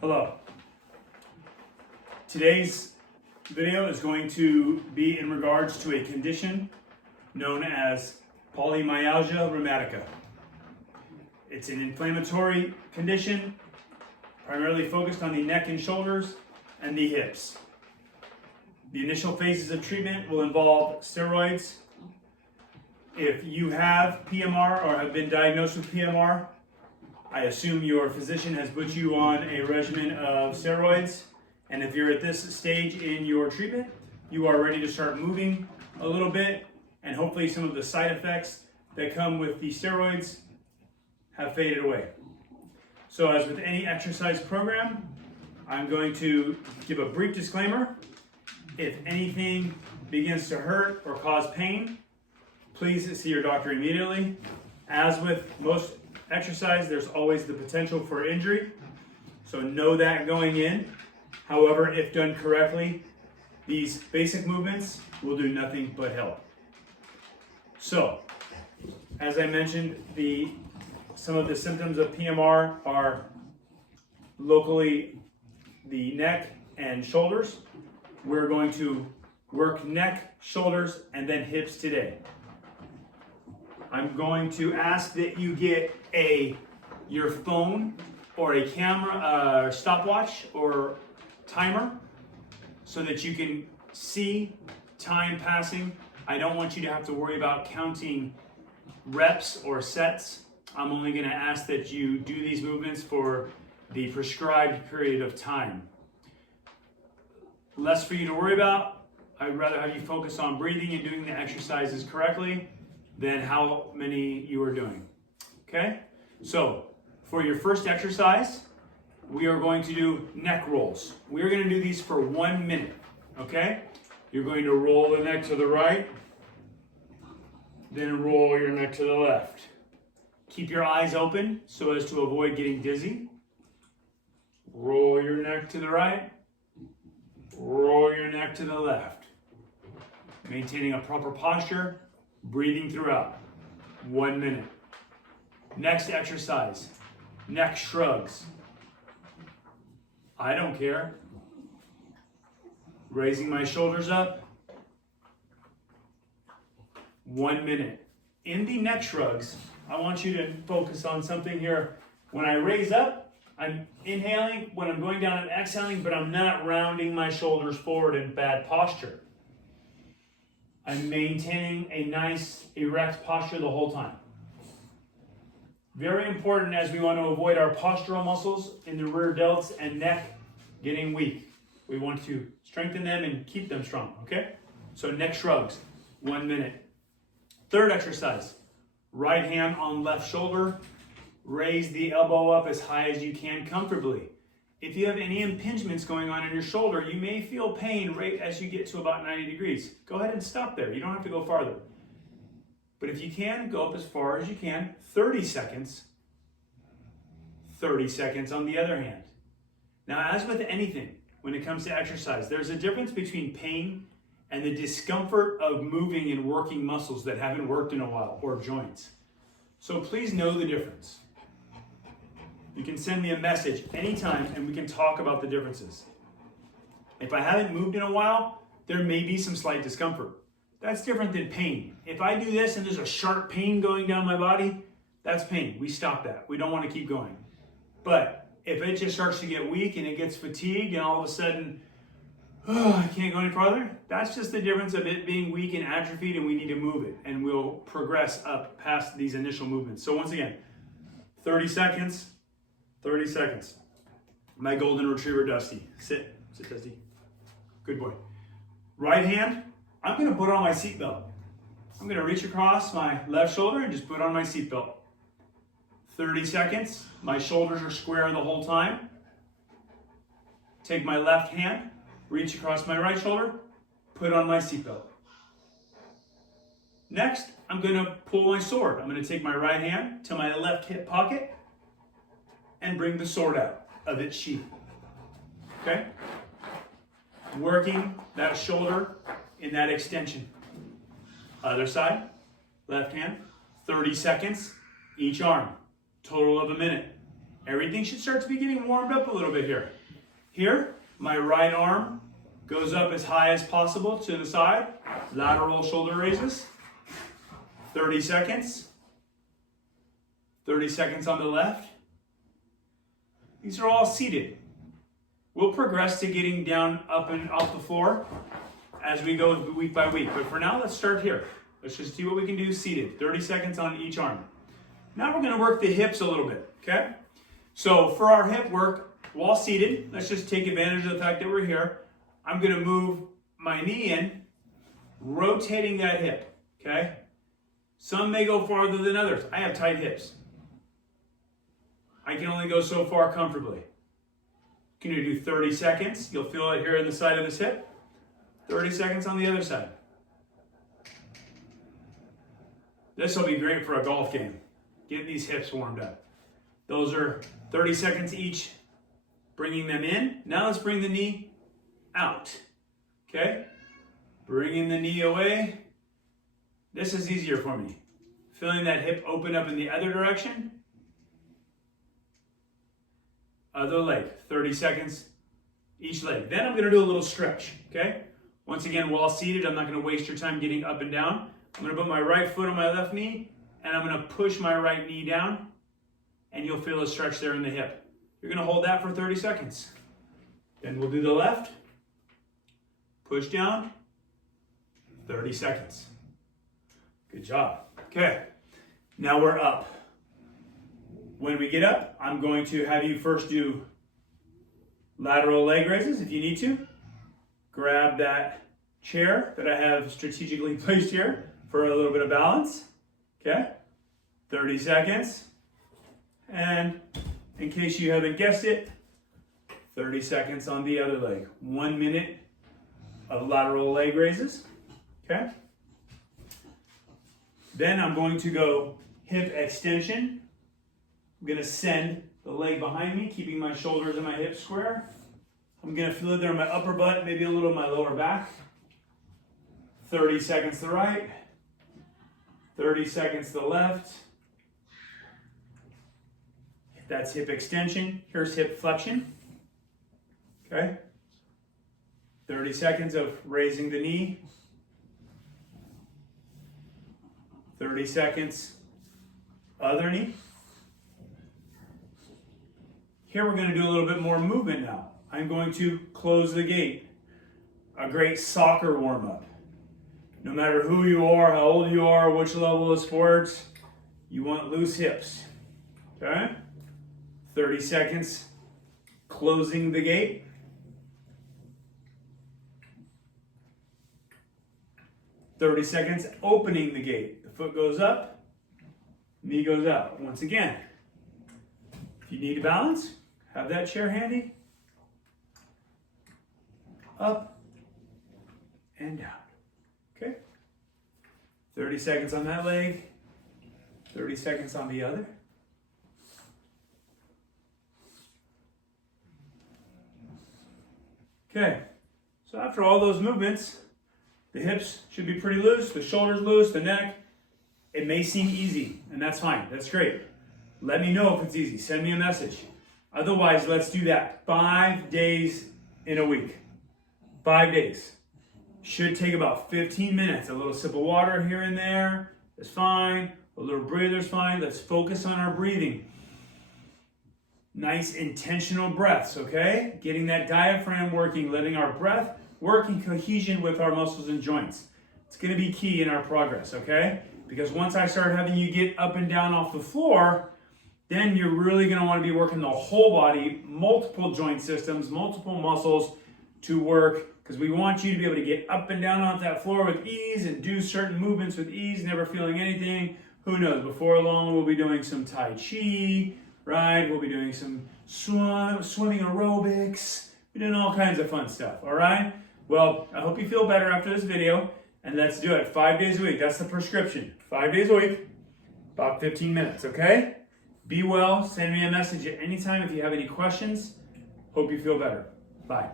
Hello. Today's video is going to be in regards to a condition known as polymyalgia rheumatica. It's an inflammatory condition primarily focused on the neck and shoulders and the hips. The initial phases of treatment will involve steroids. If you have PMR or have been diagnosed with PMR, I assume your physician has put you on a regimen of steroids. And if you're at this stage in your treatment, you are ready to start moving a little bit, and hopefully some of the side effects that come with the steroids have faded away. So as with any exercise program, I'm going to give a brief disclaimer. If anything begins to hurt or cause pain, please see your doctor immediately. As with most exercise, there's always the potential for injury, so know that going in. However, if done correctly, these basic movements will do nothing but help. So, as I mentioned, some of the symptoms of PMR are locally the neck and shoulders. We're going to work neck, shoulders, and then hips today. I'm going to ask that you get your phone or a camera, stopwatch or timer so that you can see time passing. I don't want you to have to worry about counting reps or sets. I'm only going to ask that you do these movements for the prescribed period of time. Less for you to worry about. I'd rather have you focus on breathing and doing the exercises correctly than how many you are doing. Okay? So, for your first exercise, we are going to do neck rolls. We are going to do these for 1 minute. Okay? You're going to roll the neck to the right, then roll your neck to the left. Keep your eyes open so as to avoid getting dizzy. Roll your neck to the right, roll your neck to the left. Maintaining a proper posture, breathing throughout. 1 minute. Next exercise, neck shrugs. I don't care. Raising my shoulders up. 1 minute. In the neck shrugs, I want you to focus on something here. When I raise up, I'm inhaling. When I'm going down, I'm exhaling, but I'm not rounding my shoulders forward in bad posture. I'm maintaining a nice erect posture the whole time. Very important as we want to avoid our postural muscles in the rear delts and neck getting weak. We want to strengthen them and keep them strong, okay? So neck shrugs, 1 minute. Third exercise, right hand on left shoulder. Raise the elbow up as high as you can comfortably. If you have any impingements going on in your shoulder, you may feel pain right as you get to about 90 degrees. Go ahead and stop there. You don't have to go farther. But if you can, go up as far as you can. 30 seconds. 30 seconds on the other hand. Now, as with anything, when it comes to exercise, there's a difference between pain and the discomfort of moving and working muscles that haven't worked in a while, or joints. So please know the difference. You can send me a message anytime and we can talk about the differences. If I haven't moved in a while, there may be some slight discomfort. That's different than pain. If I do this and there's a sharp pain going down my body, that's pain. We stop that. We don't want to keep going. But if it just starts to get weak and it gets fatigued and all of a sudden, I can't go any farther, that's just the difference of it being weak and atrophied, and we need to move it. And we'll progress up past these initial movements. So once again, 30 seconds. 30 seconds. My golden retriever, Dusty. Sit. Sit, Dusty. Good boy. Right hand, I'm going to put on my seatbelt. I'm going to reach across my left shoulder and just put on my seatbelt. 30 seconds. My shoulders are square the whole time. Take my left hand, reach across my right shoulder, put on my seatbelt. Next, I'm going to pull my sword. I'm going to take my right hand to my left hip pocket and bring the sword out of its sheath. Okay? Working that shoulder in that extension. Other side, left hand, 30 seconds, each arm. Total of a minute. Everything should start to be getting warmed up a little bit here. Here, my right arm goes up as high as possible to the side. Lateral shoulder raises. 30 seconds. 30 seconds on the left. These are all seated. We'll progress to getting down up and off the floor as we go week by week. But for now, let's start here. Let's just see what we can do seated. 30 seconds on each arm. Now we're going to work the hips a little bit, okay? So for our hip work, while seated, let's just take advantage of the fact that we're here. I'm going to move my knee in, rotating that hip, okay? Some may go farther than others. I have tight hips. I can only go so far comfortably. Can you do 30 seconds? You'll feel it here in the side of this hip. 30 seconds on the other side. This will be great for a golf game. Get these hips warmed up. Those are 30 seconds each, bringing them in. Now let's bring the knee out. Okay? Bringing the knee away. This is easier for me. Feeling that hip open up in the other direction. Other leg, 30 seconds each leg. Then I'm going to do a little stretch, okay? Once again, while seated, I'm not going to waste your time getting up and down. I'm going to put my right foot on my left knee, and I'm going to push my right knee down, and you'll feel a stretch there in the hip. You're going to hold that for 30 seconds. Then we'll do the left. Push down, 30 seconds. Good job. Okay, now we're up. When we get up, I'm going to have you first do lateral leg raises if you need to. Grab that chair that I have strategically placed here for a little bit of balance. Okay, 30 seconds. And in case you haven't guessed it, 30 seconds on the other leg. 1 minute of lateral leg raises. Okay. Then I'm going to go hip extension. I'm going to send the leg behind me, keeping my shoulders and my hips square. I'm going to feel it there in my upper butt, maybe a little in my lower back. 30 seconds to the right. 30 seconds to the left. That's hip extension. Here's hip flexion. Okay. 30 seconds of raising the knee. 30 seconds, other knee. Here we're going to do a little bit more movement now. I'm going to close the gate. A great soccer warm-up. No matter who you are, how old you are, which level of sports, you want loose hips. Okay? 30 seconds, closing the gate. 30 seconds, opening the gate. The foot goes up, knee goes out. Once again, if you need balance, have that chair handy. Up and down. Okay? 30 seconds on that leg, 30 seconds on the other. Okay, so after all those movements, the hips should be pretty loose, the shoulders loose, the neck. It may seem easy, and that's fine. That's great. Let me know if it's easy. Send me a message. Otherwise, let's do that 5 days in a week. 5 days. Should take about 15 minutes. A little sip of water here and there is fine. A little breather is fine. Let's focus on our breathing. Nice intentional breaths, okay? Getting that diaphragm working, letting our breath work in cohesion with our muscles and joints. It's going to be key in our progress, okay? Because once I start having you get up and down off the floor, then you're really going to want to be working the whole body, multiple joint systems, multiple muscles to work, because we want you to be able to get up and down off that floor with ease and do certain movements with ease, never feeling anything. Who knows? Before long, we'll be doing some Tai Chi, right? We'll be doing some swimming aerobics. We're doing all kinds of fun stuff, all right? Well, I hope you feel better after this video, and let's do it 5 days a week. That's the prescription. 5 days a week, about 15 minutes, okay? Be well. Send me a message at any time if you have any questions. Hope you feel better. Bye.